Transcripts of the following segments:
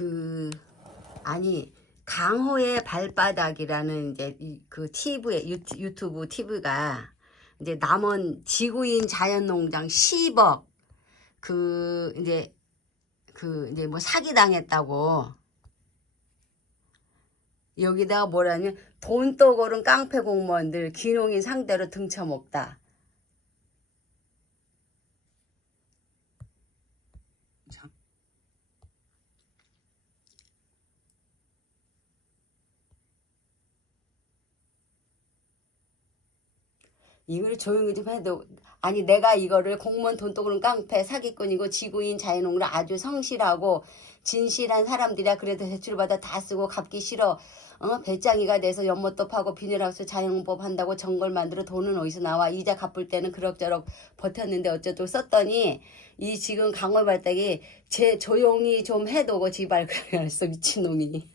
그 아니 강호의 발바닥이라는 이제 이- 그 TV에 유튜, 유튜브 TV가 이제 남원 지구인 자연농장 10억 그 이제 그 이제 뭐 사기 당했다고 여기다가 뭐라냐 돈떠 고른 깡패 공무원들 귀농인 상대로 등쳐먹다. 이걸 조용히 좀 해도 아니 내가 이거를 공무원 고른 깡패 사기꾼이고 지구인 자연농을 아주 성실하고 진실한 사람들이야. 그래도 대출받아 다 쓰고 갚기 싫어. 어? 배짱이가 돼서 연못도 파고 비닐하우스 자영법 한다고 정걸 만들어 돈은 어디서 나와? 이자 갚을 때는 그럭저럭 버텼는데 어쩌고 썼더니 이 지금 강월 발달이 제 조용히 좀 해도고 지발 그랬어 미친놈이.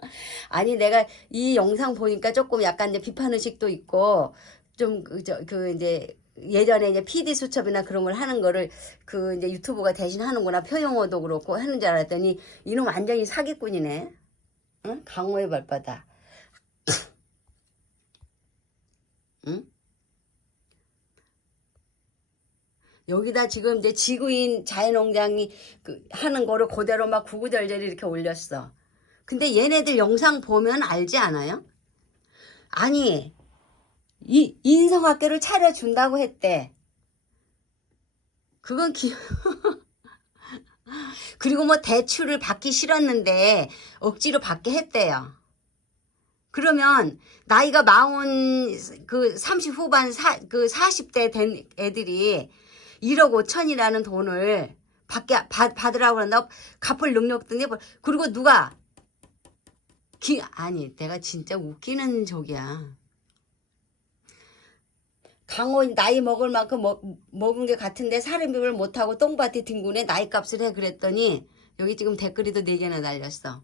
아니 내가 이 영상 보니까 조금 약간 이제 비판 의식도 있고 좀 그저그 이제 예전에 이제 PD 수첩이나 그런 걸 하는 거를 그 이제 유튜브가 대신 하는구나 표용어도 그렇고 하는 줄 알았더니 이놈 완전히 사기꾼이네. 응? 강호의 발바다. 응? 여기다 지금 이제 지구인 자연농장이 그 하는 거를 그대로 막 구구절절 이렇게 올렸어. 근데 얘네들 영상 보면 알지 않아요? 아니, 이 인성학교를 차려준다고 했대. 그건 기... 그리고 뭐 대출을 받기 싫었는데 억지로 받게 했대요. 그러면 나이가 마흔 그 30 후반 사, 그 40대 된 애들이 1억 5천이라는 돈을 받게 받, 받으라고 그런다고 갚을 능력도 내 그리고 누가 기 아니 내가 진짜 웃기는 적이야. 강호 나이 먹을 만큼 먹, 먹은 게 같은데 살인비를 못하고 똥밭에 뒹구네 나이 값을 해 그랬더니 여기 지금 댓글이 또 4개나 달렸어.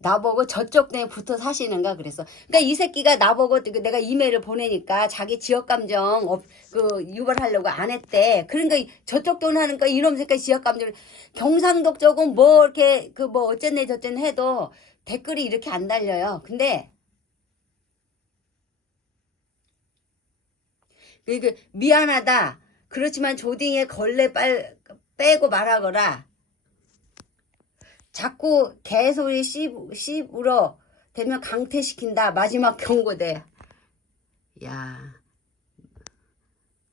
나보고 저쪽 내 붙어 사시는가 그랬어. 그러니까 이 새끼가 나보고 그 내가 이메일을 보내니까 자기 지역 감정 업, 그 유발하려고 안 했대. 그러니까 이- 저쪽 돈 하니까 이놈 새끼 지역 감정 경상도 쪽은 뭐 이렇게 그 뭐 어쨌네 저쨌네 해도 댓글이 이렇게 안 달려요. 근데 그 미안하다. 그렇지만 조딩에 걸레 빨, 빼고 말하거라. 자꾸 개소리 씹, 씹으러 되면 강퇴시킨다. 마지막 경고대. 야,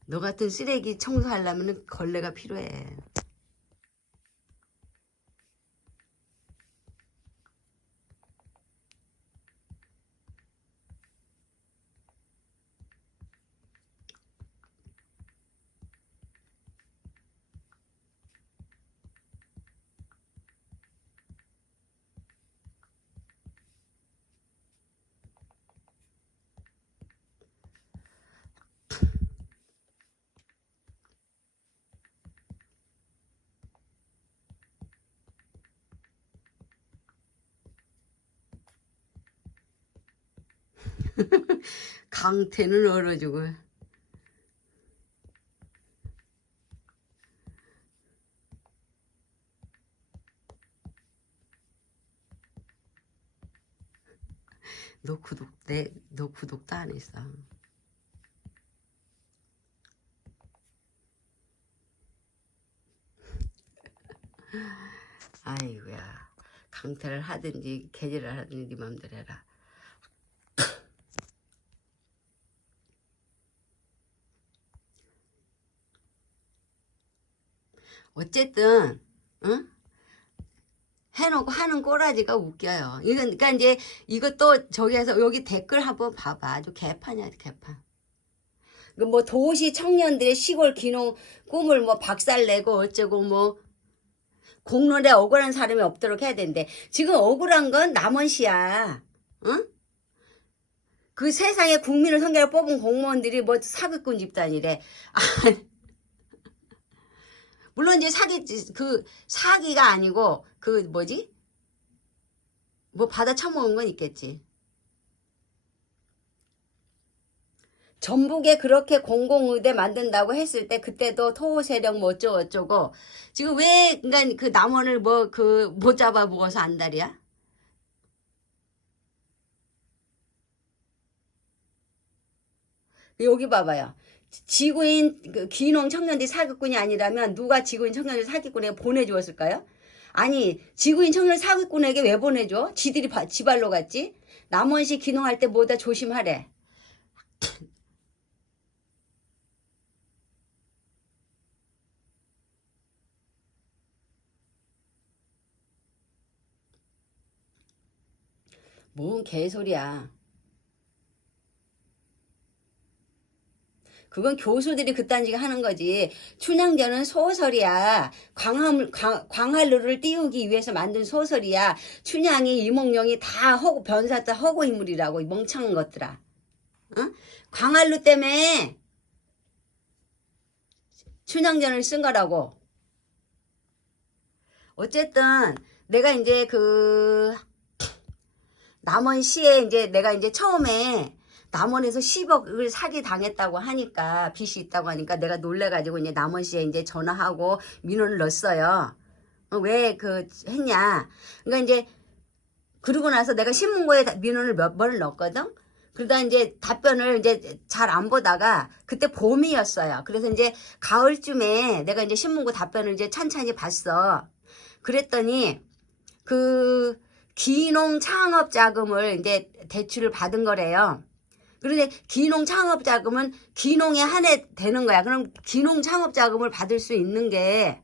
너 같은 쓰레기 청소하려면 걸레가 필요해. 강태는 얼어주고. 너 구독, 내, 너 구독도 안 했어. 아이고야. 강퇴를 하든지, 개질을 하든지, 네 맘대로 해라. 어쨌든 응? 해놓고 하는 꼬라지가 웃겨요. 이건 그러니까 이제 이것도 저기에서 여기 댓글 한번 봐봐. 아주 개판이야 개판. 그뭐 도시 청년들의 시골 귀농 꿈을 뭐 박살내고 어쩌고 뭐 공론에 억울한 사람이 없도록 해야 되는데 지금 억울한 건 남원시야. 응? 그 세상에 국민을 상대로 뽑은 공무원들이 뭐 사기꾼 집단이래. 아, 물론 이제 사기 그 사기가 아니고 그 뭐지? 뭐 받아 처먹은 건 있겠지. 전북에 그렇게 공공의대 만든다고 했을 때 그때도 토호 세력 뭐 어쩌고 어쩌고 지금 왜 그러니까 그 남원을 뭐 그 못 잡아 먹어서 안달이야? 여기 봐봐요. 지구인 그 귀농 청년들이 사기꾼이 아니라면 누가 지구인 청년들 사기꾼에게 보내주었을까요? 아니 지구인 청년 사기꾼에게 왜 보내줘? 지들이 바- 지발로 갔지? 남원시 귀농할 때 뭐다 조심하래. 뭔 개소리야. 그건 교수들이 그딴 식 하는 거지. 춘향전은 소설이야. 광활, 광, 광활루를 띄우기 위해서 만든 소설이야. 춘향이 이몽룡이 다 허구, 변사자 허구 인물이라고, 이 멍청한 것들아. 어? 광활루 때문에 춘향전을 쓴 거라고. 어쨌든 내가 이제 그 남원 시에 이제 내가 이제 처음에 남원에서 10억을 사기 당했다고 하니까 빚이 있다고 하니까 내가 놀래가지고 이제 남원시에 이제 전화하고 민원을 넣었어요. 왜그 했냐? 그러니까 이제 그러고 나서 내가 신문고에 다- 민원을 몇 번을 넣었거든. 그러다 이제 답변을 이제 잘 안 보다가 그때 봄이었어요. 그래서 이제 가을쯤에 내가 이제 신문고 답변을 이제 찬찬히 봤어. 그랬더니 그 기농 창업 자금을 이제 대출을 받은 거래요. 그런데 기농 창업 자금은 기농에 한해 되는 거야. 그럼 기농 창업 자금을 받을 수 있는 게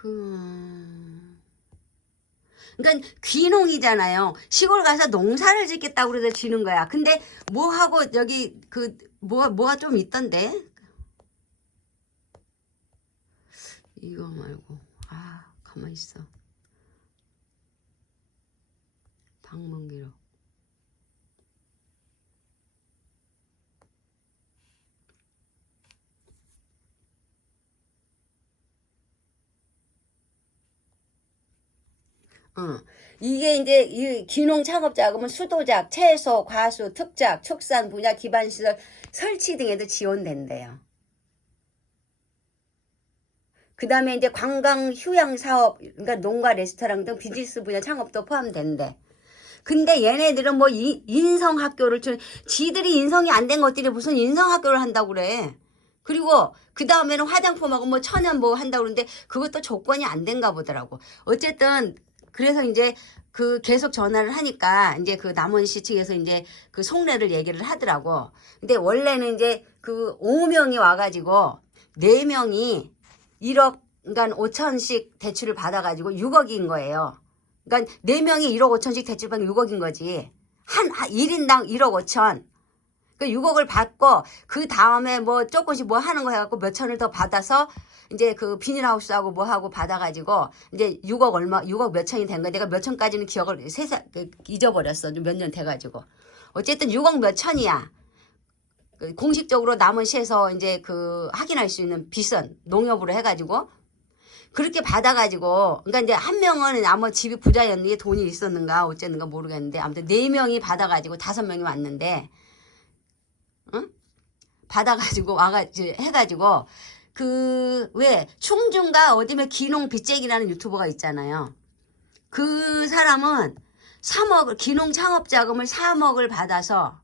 그 그러니까 귀농이잖아요. 시골 가서 농사를 짓겠다고 그래서 지는 거야. 근데 뭐 하고 여기 그 뭐가 뭐가 좀 있던데. 이거 말고 아 가만 있어. 방문 기록. 어. 이게 이제 이 기농 창업 자금은 수도작, 채소, 과수, 특작, 축산 분야 기반 시설 설치 등에도 지원된대요. 그 다음에 이제 관광 휴양 사업, 그러니까 농가 레스토랑 등 비즈니스 분야 창업도 포함된대. 근데 얘네들은 뭐 이- 인성학교를 준, 지들이 인성이 안 된 것들이 무슨 인성학교를 한다고 그래. 그리고 그 다음에는 화장품하고 뭐 천연 뭐 한다고 그러는데 그것도 조건이 안 된가 보더라고. 어쨌든 그래서 이제 그 계속 전화를 하니까 이제 그 남원시 측에서 이제 그 속내를 얘기를 하더라고. 근데 원래는 이제 그 5명이 와가지고 4명이 1억, 그러니까 5천씩 대출을 받아가지고 6억인 거예요. 그러니까 4명이 1억 5천씩 대출 받으면 6억인 거지. 한, 1인당 1억 5천. 그 6억을 받고 그 다음에 뭐 조금씩 뭐 하는 거 해갖고 몇 천을 더 받아서 이제 그 비닐하우스하고 뭐 하고 받아가지고 이제 6억 얼마 6억 몇 천이 된 거야. 내가 몇 천까지는 기억을 세사 그 잊어버렸어. 몇 년 돼가지고 어쨌든 6억 몇 천이야. 그 공식적으로 남원 시에서 이제 그 확인할 수 있는 비선 농협으로 해가지고 그렇게 받아가지고 그러니까 이제 한 명은 아마 집이 부자였는데 돈이 있었는가 어쨌는가 모르겠는데 아무튼 네 명이 받아가지고 다섯 명이 왔는데 응? 받아가지고 와가 이제 해가지고 그 왜 충중가 어디면 기농 빚쟁이라는 유튜버가 있잖아요. 그 사람은 3억 기농 창업 자금을 3억을 받아서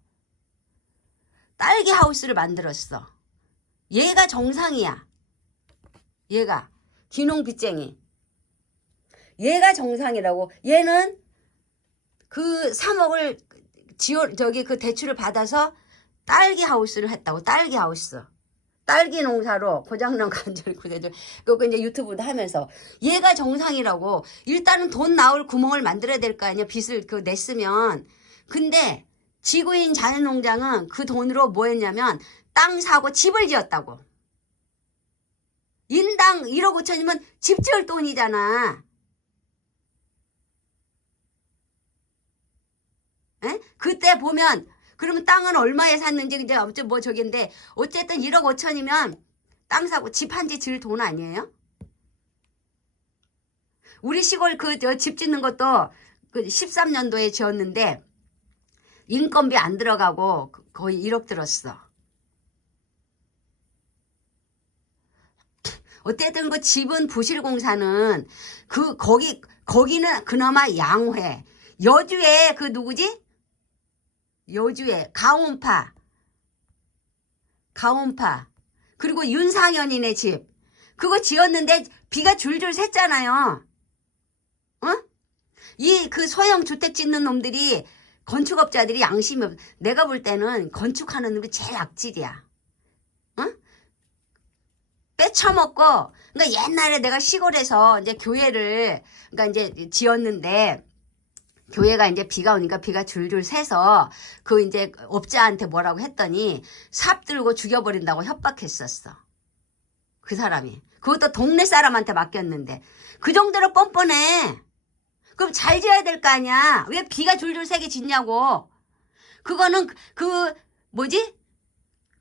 딸기 하우스를 만들었어. 얘가 정상이야. 얘가 기농 빚쟁이. 얘가 정상이라고. 얘는 그 3억을 지원 저기 그 대출을 받아서 딸기 하우스를 했다고. 딸기 하우스. 딸기 농사로 고장난 관절 구대절 그거 이제 유튜브도 하면서. 얘가 정상이라고. 일단은 돈 나올 구멍을 만들어야 될 거 아니야. 빚을 그 냈으면. 근데 지구인 자연농장은 그 돈으로 뭐 했냐면 땅 사고 집을 지었다고. 인당 1억 5천이면 집 지을 돈이잖아. 에? 그때 보면 그러면 땅은 얼마에 샀는지 이제 어째 뭐 저긴데 어쨌든 1억 5천이면 땅 사고 집 한지질돈 아니에요? 우리 시골 그저집 짓는 것도 그 13년도에 지었는데 인건비 안 들어가고 거의 1억 들었어. 어쨌든 그 집은 부실공사는 그 거기 거기는 그나마 양회 여주에 그 누구지? 여주에 가온파 가온파 그리고 윤상현이네 집 그거 지었는데 비가 줄줄 샜잖아요. 어? 이 그 소형 주택 짓는 놈들이 건축업자들이 양심이 없. 내가 볼 때는 건축하는 놈이 제일 악질이야. 어? 빼쳐먹고 그러니까 옛날에 내가 시골에서 이제 교회를 그러니까 이제 지었는데 교회가 이제 비가 오니까 비가 줄줄 새서 그 이제 업자한테 뭐라고 했더니 삽 들고 죽여버린다고 협박했었어. 그 사람이. 그것도 동네 사람한테 맡겼는데 그 정도로 뻔뻔해. 그럼 잘 지어야 될 거 아니야. 왜 비가 줄줄 새게 짓냐고. 그거는 그 뭐지?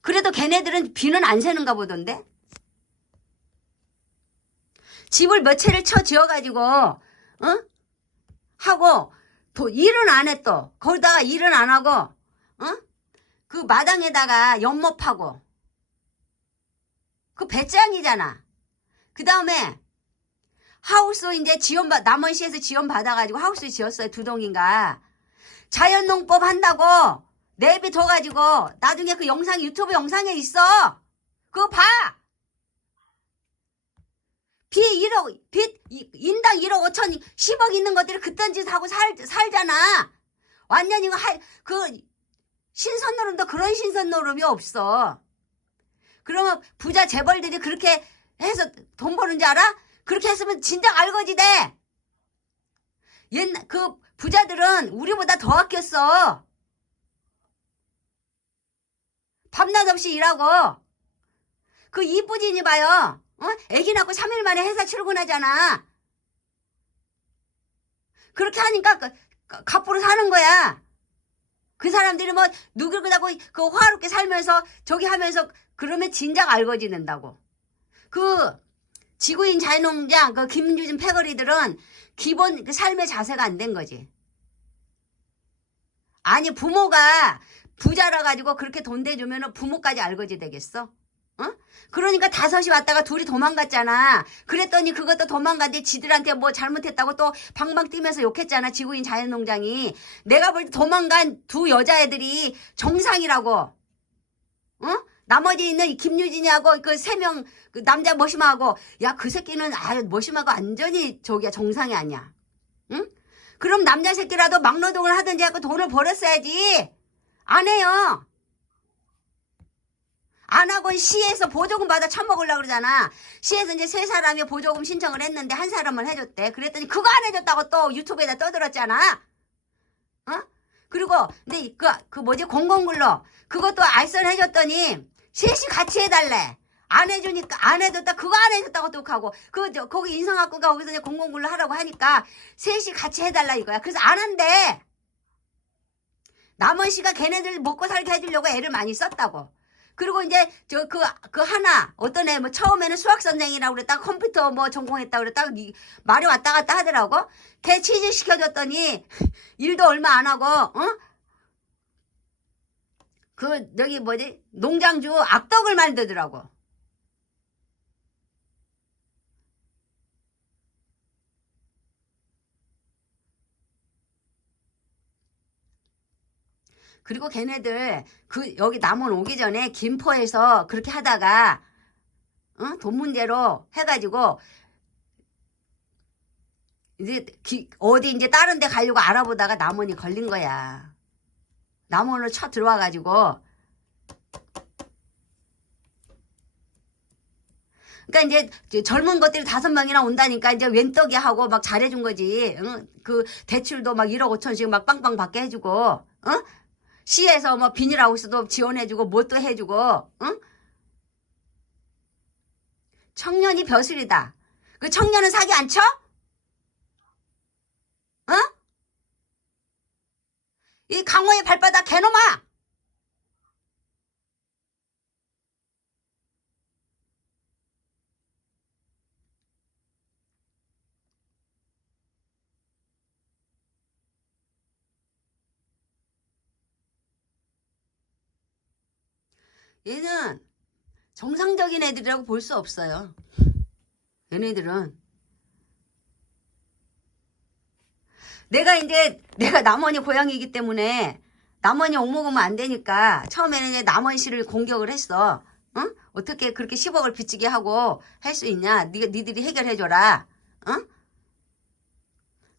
그래도 걔네들은 비는 안 새는가 보던데. 집을 몇 채를 쳐 지어가지고 어? 하고 또 일은 안 해 또. 거기다가 일은 안 하고, 어? 그 마당에다가 연못하고. 그 배짱이잖아. 그 다음에 하우스 이제 지원 받, 남원시에서 지원 받아가지고 하우스 지었어요. 두 동인가. 자연농법 한다고 내비 둬가지고 나중에 그 영상 유튜브 영상에 있어. 그거 봐. 비 1억, 빚, 이- 인당 1억 5천, 10억 있는 것들이 그딴 짓 하고 살, 살잖아. 완전히 그, 할- 그, 신선 노름도 그런 신선 노름이 없어. 그러면 부자 재벌들이 그렇게 해서 돈 버는 줄 알아? 그렇게 했으면 진작 알거지 돼. 옛날, 그, 부자들은 우리보다 더 아꼈어. 밤낮 없이 일하고. 그 이쁘진이 봐요. 어? 애기 낳고 3일 만에 회사 출근하잖아. 그렇게 하니까 그, 그 갑부로 사는 거야. 그 사람들이 뭐 그다고 그 화롭게 살면서 저기 하면서 그러면 진작 알거지는다고. 그 지구인 자연농장 그 김유진 패거리들은 기본 그 삶의 자세가 안 된 거지. 아니 부모가 부자라 가지고 그렇게 돈 대주면 부모까지 알거지 되겠어? 어? 그러니까 다섯이 왔다가 둘이 도망갔잖아. 그랬더니 그것도 도망갔는데 지들한테 뭐 잘못했다고 또 방방 뛰면서 욕했잖아. 지구인 자연농장이. 내가 볼 때 도망간 두 여자애들이 정상이라고. 어? 나머지 있는 이 김유진이하고 그 세 명 그 남자 머시마하고 야 그 새끼는 아 머시마가 완전히 저기야 정상이 아니야. 응? 그럼 남자 새끼라도 막노동을 하든지 하고 돈을 벌었어야지. 안 해요. 안 하고 시에서 보조금 받아 처먹으려고 그러잖아. 시에서 이제 세 사람이 보조금 신청을 했는데 한 사람을 해줬대. 그랬더니 그거 안 해줬다고 또 유튜브에다 떠들었잖아. 어? 그리고 근데 그, 그 뭐지 공공근로 그것도 알선 해줬더니 셋이 같이 해달래. 안 해주니까 안 해줬다 그거 안 해줬다고 또 하고 그 저 거기 인성학교가 거기서 이제 공공근로 하라고 하니까 셋이 같이 해달라 이거야. 그래서 안 한대. 남은 씨가 걔네들 먹고 살게 해주려고 애를 많이 썼다고. 그리고 이제 저 그 그 하나 어떤 애 뭐 처음에는 수학 선생이라고 그랬다가 컴퓨터 뭐 전공했다고 그랬다가 이- 말이 왔다 갔다 하더라고. 걔 취직 시켜줬더니 일도 얼마 안 하고 어? 그 여기 뭐지 농장주 악덕을 만들더라고. 그리고 걔네들 그 여기 남원 오기 전에 김포에서 그렇게 하다가 어? 돈 문제로 해가지고 이제 기- 어디 이제 다른 데 가려고 알아보다가 남원이 걸린 거야. 남원으로 쳐 들어와가지고 그러니까 이제 저 젊은 것들이 다섯 명이나 온다니까 이제 웬떡이 하고 막 잘해준 거지. 응? 그 대출도 막 1억 5천씩 막 빵빵 받게 해주고, 어? 시에서 뭐 비닐하우스도 지원해주고 뭐또 해주고, 응? 청년이 벼슬이다. 그 청년은 사기 안 쳐? 어? 이 강호의 발바닥 개놈아! 얘는 정상적인 애들이라고 볼 수 없어요. 얘네들은 내가 이제 내가 남원이 고향이기 때문에 남원이 옥 먹으면 안 되니까 처음에는 남원 씨를 공격을 했어. 응? 어떻게 그렇게 10억을 빚지게 하고 할 수 있냐? 니가 니들이 해결해 줘라. 응?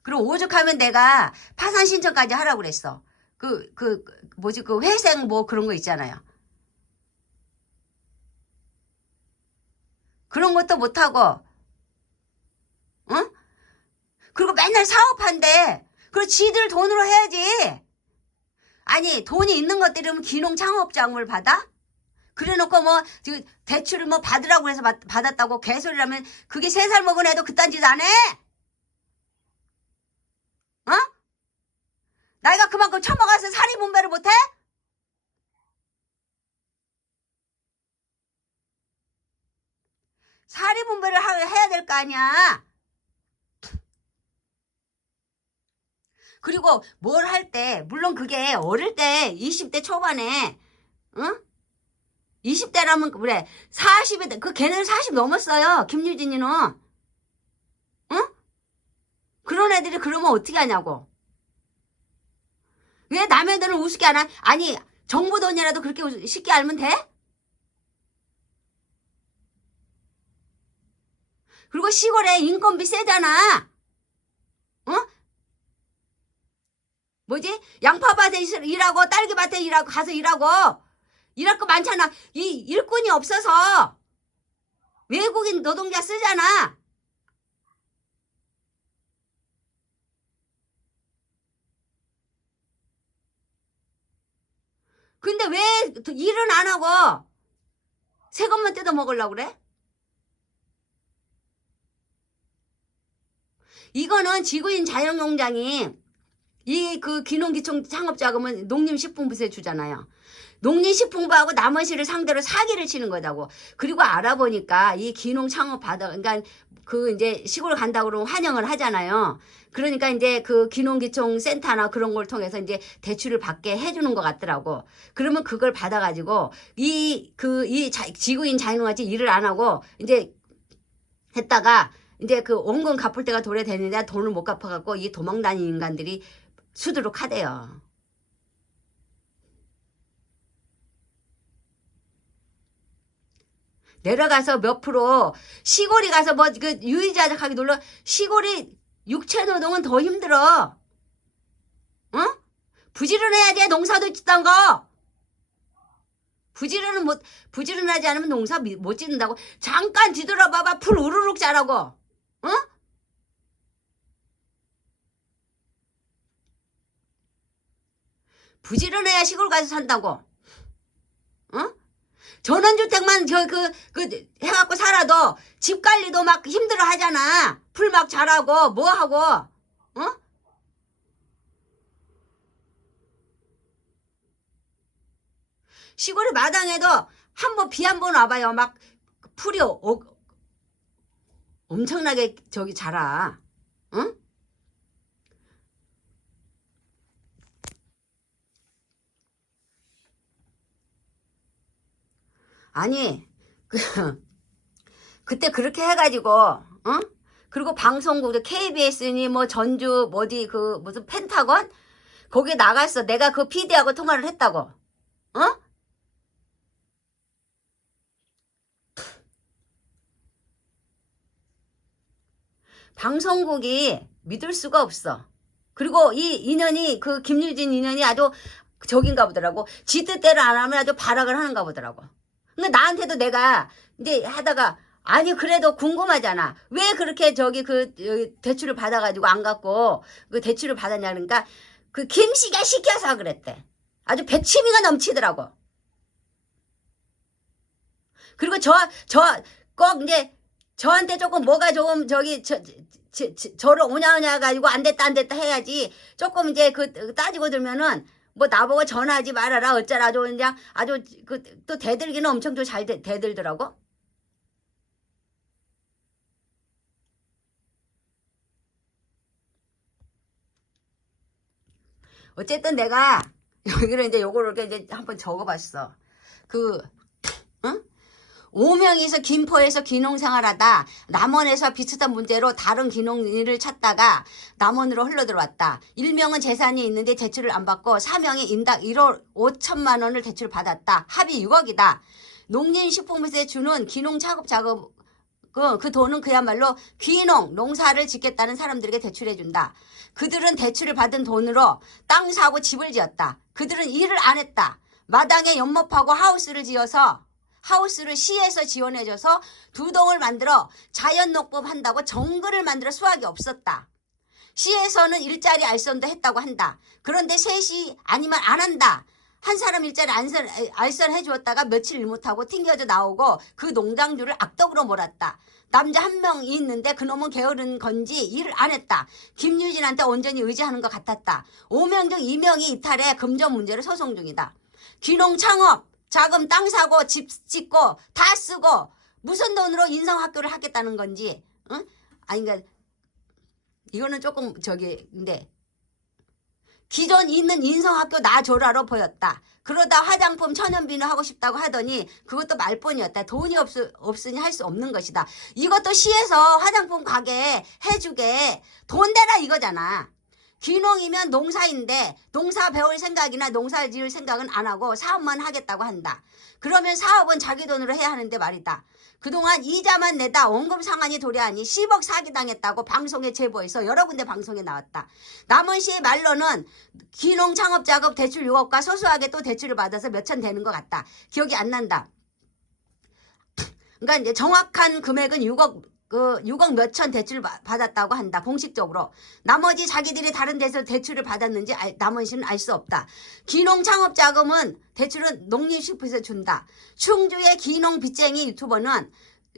그리고 오죽하면 내가 파산 신청까지 하라고 그랬어. 그 그 뭐지 그 회생 뭐 그런 거 있잖아요. 그런 것도 못하고, 응? 그리고 맨날 사업한대. 그리고 지들 돈으로 해야지. 아니, 돈이 있는 것들이면 기농 창업장을 받아? 그래 놓고 뭐, 대출을 뭐 받으라고 해서 받, 받았다고 개소리라면 그게 세 살 먹은 애도 그딴 짓 안 해? 어? 나이가 그만큼 처먹어서 살이 분배를 못 해? 사리 분배를 하- 해야 될 거 아니야. 그리고 뭘 할 때, 물론 그게 어릴 때 20대 초반에, 응? 20대라면 그래. 40에 그 걔네는 40 넘었어요. 김유진이는. 응? 그런 애들이 그러면 어떻게 하냐고. 왜 남의 돈을 우습게 안 하? 아니, 정부 돈이라도 그렇게 우- 쉽게 알면 돼? 그리고 시골에 인건비 세잖아. 어? 뭐지? 양파밭에 있- 일하고 딸기밭에 일하고 가서 일하고 일할 거 많잖아. 이 일꾼이 없어서 외국인 노동자 쓰잖아. 근데 왜 일은 안 하고 세금만 뜯어 먹으려고 그래? 이거는 지구인 자연농장이 이 그 기농기총 창업자금은 농림식품부에 주잖아요. 농림식품부하고 남원시를 상대로 사기를 치는 거다고. 그리고 알아보니까 이 기농 창업 받아, 그러니까 그 이제 시골 간다 그러면 환영을 하잖아요. 그러니까 이제 그 기농기총 센터나 그런 걸 통해서 이제 대출을 받게 해주는 것 같더라고. 그러면 그걸 받아가지고 이 그이 지구인 자연농같이 일을 안 하고 이제 했다가 이제 그 원금 갚을 때가 도래 되는데 돈을 못 갚아갖고 이 도망 다니는 인간들이 수두룩 하대요. 내려가서 몇 프로 시골이 가서 뭐 그 유의자적하게 놀러 시골이 육체 노동은 더 힘들어. 어? 부지런해야 돼 농사도 짓던 거. 부지런은 못 부지런하지 않으면 농사 미- 못 짓는다고. 잠깐 뒤돌아봐봐 풀 우르륵 자라고. 어? 부지런해야 시골 가서 산다고. 어? 전원주택만 저 그 그 해갖고 살아도 집 관리도 막 힘들어 하잖아. 풀 막 자라고 뭐 하고 어? 시골의 마당에도 한 번 비 한 번 와봐요. 막 풀이 어, 엄청나게 저기 자라. 응? 아니 그 그때 그렇게 해가지고 응? 그리고 방송국도 KBS니 뭐 전주 어디 그 무슨 펜타곤 거기 나갔어. 내가 그 PD하고 통화를 했다고. 어? 방송국이 믿을 수가 없어. 그리고 이 인연이 그 김유진 인연이 아주 저긴가 보더라고. 지 뜻대로 안 하면 아주 발악을 하는가 보더라고. 근데 나한테도 내가 이제 하다가 아니 그래도 궁금하잖아. 왜 그렇게 저기 그 대출을 받아가지고 안 갖고 그 대출을 받았냐 그러니까 그 김 씨가 시켜서 그랬대. 아주 배치미가 넘치더라고. 그리고 저 저 꼭 이제 저한테 조금 뭐가 조금 저기 저, 저, 저, 저를 오냐오냐 가지고 안 됐다 안 됐다 해야지 조금 이제 그 따지고 들면은 뭐 나보고 전화하지 말아라 어쩌라 아주 그냥 아주 그 또 대들기는 엄청 또 잘 대들더라고. 어쨌든 내가 여기를 이제 요거를 이제 한번 적어봤어. 그, 응? 오명에서 김포에서 기농생활하다 남원에서 비슷한 문제로 다른 기농 일을 찾다가 남원으로 흘러들어왔다. 일명은 재산이 있는데 대출을 안 받고 사명이 인당 1억 5천만 원을 대출 받았다. 합의 6억이다. 농림식품부에 주는 기농 작업 작업 그, 그 돈은 그야말로 귀농, 농사를 짓겠다는 사람들에게 대출해준다. 그들은 대출을 받은 돈으로 땅 사고 집을 지었다. 그들은 일을 안 했다. 마당에 연못하고 하우스를 지어서 하우스를 시에서 지원해줘서 두 동을 만들어 자연녹법 한다고 정글을 만들어 수확이 없었다. 시에서는 일자리 알선도 했다고 한다. 그런데 셋이 아니면 안 한다. 한 사람 일자리 알선, 알선 해 주었다가 며칠 일 못하고 튕겨져 나오고 그 농장주를 악덕으로 몰았다. 남자 한 명이 있는데 그놈은 게으른 건지 일을 안 했다. 김유진한테 온전히 의지하는 것 같았다. 5명 중 2명이 이탈해 금전 문제로 소송 중이다. 귀농 창업, 자금 땅 사고 집 짓고 다 쓰고 무슨 돈으로 인성학교를 하겠다는 건지 응? 아니 그러니까 이거는 조금 저기 근데 기존 있는 인성학교 놔줘라로 보였다. 그러다 화장품 천연비누 하고 싶다고 하더니 그것도 말뿐이었다. 돈이 없, 없으니 할 수 없는 것이다. 이것도 시에서 화장품 가게 해주게 돈 대라 이거잖아. 귀농이면 농사인데 농사 배울 생각이나 농사 지을 생각은 안 하고 사업만 하겠다고 한다. 그러면 사업은 자기 돈으로 해야 하는데 말이다. 그동안 이자만 내다 원금 상환이 도래하니 10억 사기당했다고 방송에 제보해서 여러 군데 방송에 나왔다. 남원 씨의 말로는 귀농 창업 작업 대출 6억과 소소하게 또 대출을 받아서 몇 천 되는 것 같다. 기억이 안 난다. 그러니까 이제 정확한 금액은 6억 그 6억 몇 천 대출 을 받았다고 한다. 공식적으로. 나머지 자기들이 다른 데서 대출을 받았는지 알, 씨는 알 수 없다. 기농 창업 자금은 대출은 농림식품에서 준다. 충주의 기농 빚쟁이 유튜버는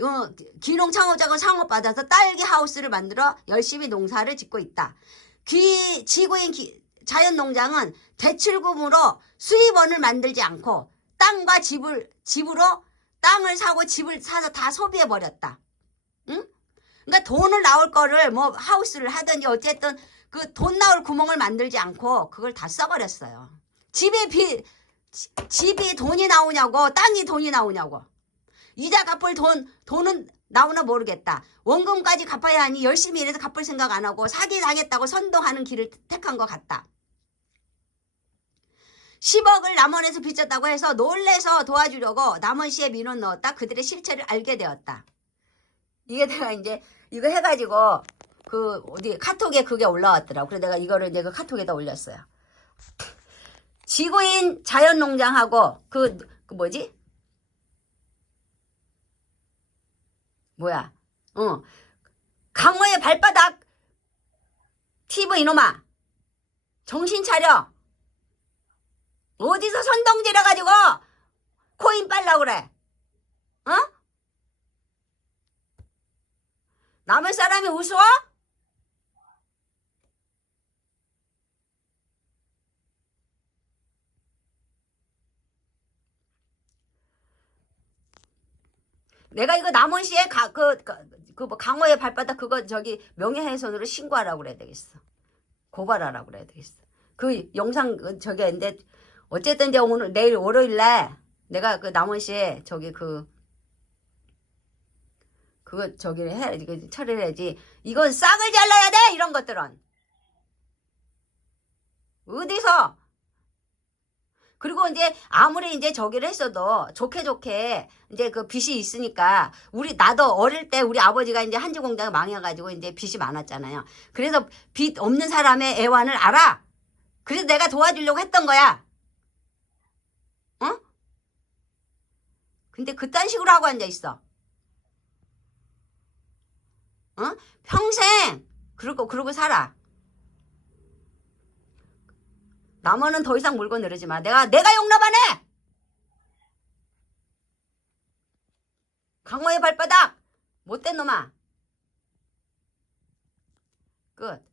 어, 기농 창업 자금 상업 받아서 딸기 하우스를 만들어 열심히 농사를 짓고 있다. 귀 지구인 기, 자연 농장은 대출금으로 수입원을 만들지 않고 땅과 집을 집으로 땅을 사고 집을 사서 다 소비해 버렸다. 응? 그러니까 돈을 나올 거를 뭐 하우스를 하든지 어쨌든 그 돈 나올 구멍을 만들지 않고 그걸 다 써버렸어요. 집에 비 지- 집이 돈이 나오냐고 땅이 돈이 나오냐고 이자 갚을 돈 돈은 나오나 모르겠다. 원금까지 갚아야 하니 열심히 일해서 갚을 생각 안 하고 사기 당했다고 선동하는 길을 택한 것 같다. 10억을 남원에서 빚졌다고 해서 놀래서 도와주려고 남원 씨의 민원 넣었다. 그들의 실체를 알게 되었다. 이게 내가 이제 이거 해가지고 그 어디 카톡에 그게 올라왔더라고. 그래서 내가 이거를 이제 그 카톡에다 올렸어요. 지구인 자연농장하고 그, 그 뭐지? 뭐야? 어. 강호의 발바닥 TV 이놈아. 정신 차려. 어디서 선동 지려가지고 코인 빨라 그래. 어? 남의 사람이 우스워? 내가 이거 남원시에 가, 그, 그, 뭐 강호의 발바닥 그거 저기 명예훼손으로 신고하라고 그래야 되겠어. 고발하라고 그래야 되겠어. 그 영상 그 저기 근데 어쨌든 이제 오늘 내일 월요일날 내가 그 남원시에 저기 그 그거 저기를 해 이거 처리를 해야지. 이건 싹을 잘라야 돼 이런 것들은 어디서 그리고 이제 아무리 이제 저기를 했어도 좋게 좋게 이제 그 빚이 있으니까 우리 나도 어릴 때 우리 아버지가 이제 한지 공장이 망해가지고 이제 빚이 많았잖아요. 그래서 빚 없는 사람의 애환을 알아. 그래서 내가 도와주려고 했던 거야. 어? 근데 그딴 식으로 하고 앉아 있어. 어? 평생 그러고 그러고 살아. 남원은 더 이상 물건 내리지 마. 내가 내가 용납 안 해. 강호의 발바닥 못된 놈아. 끝.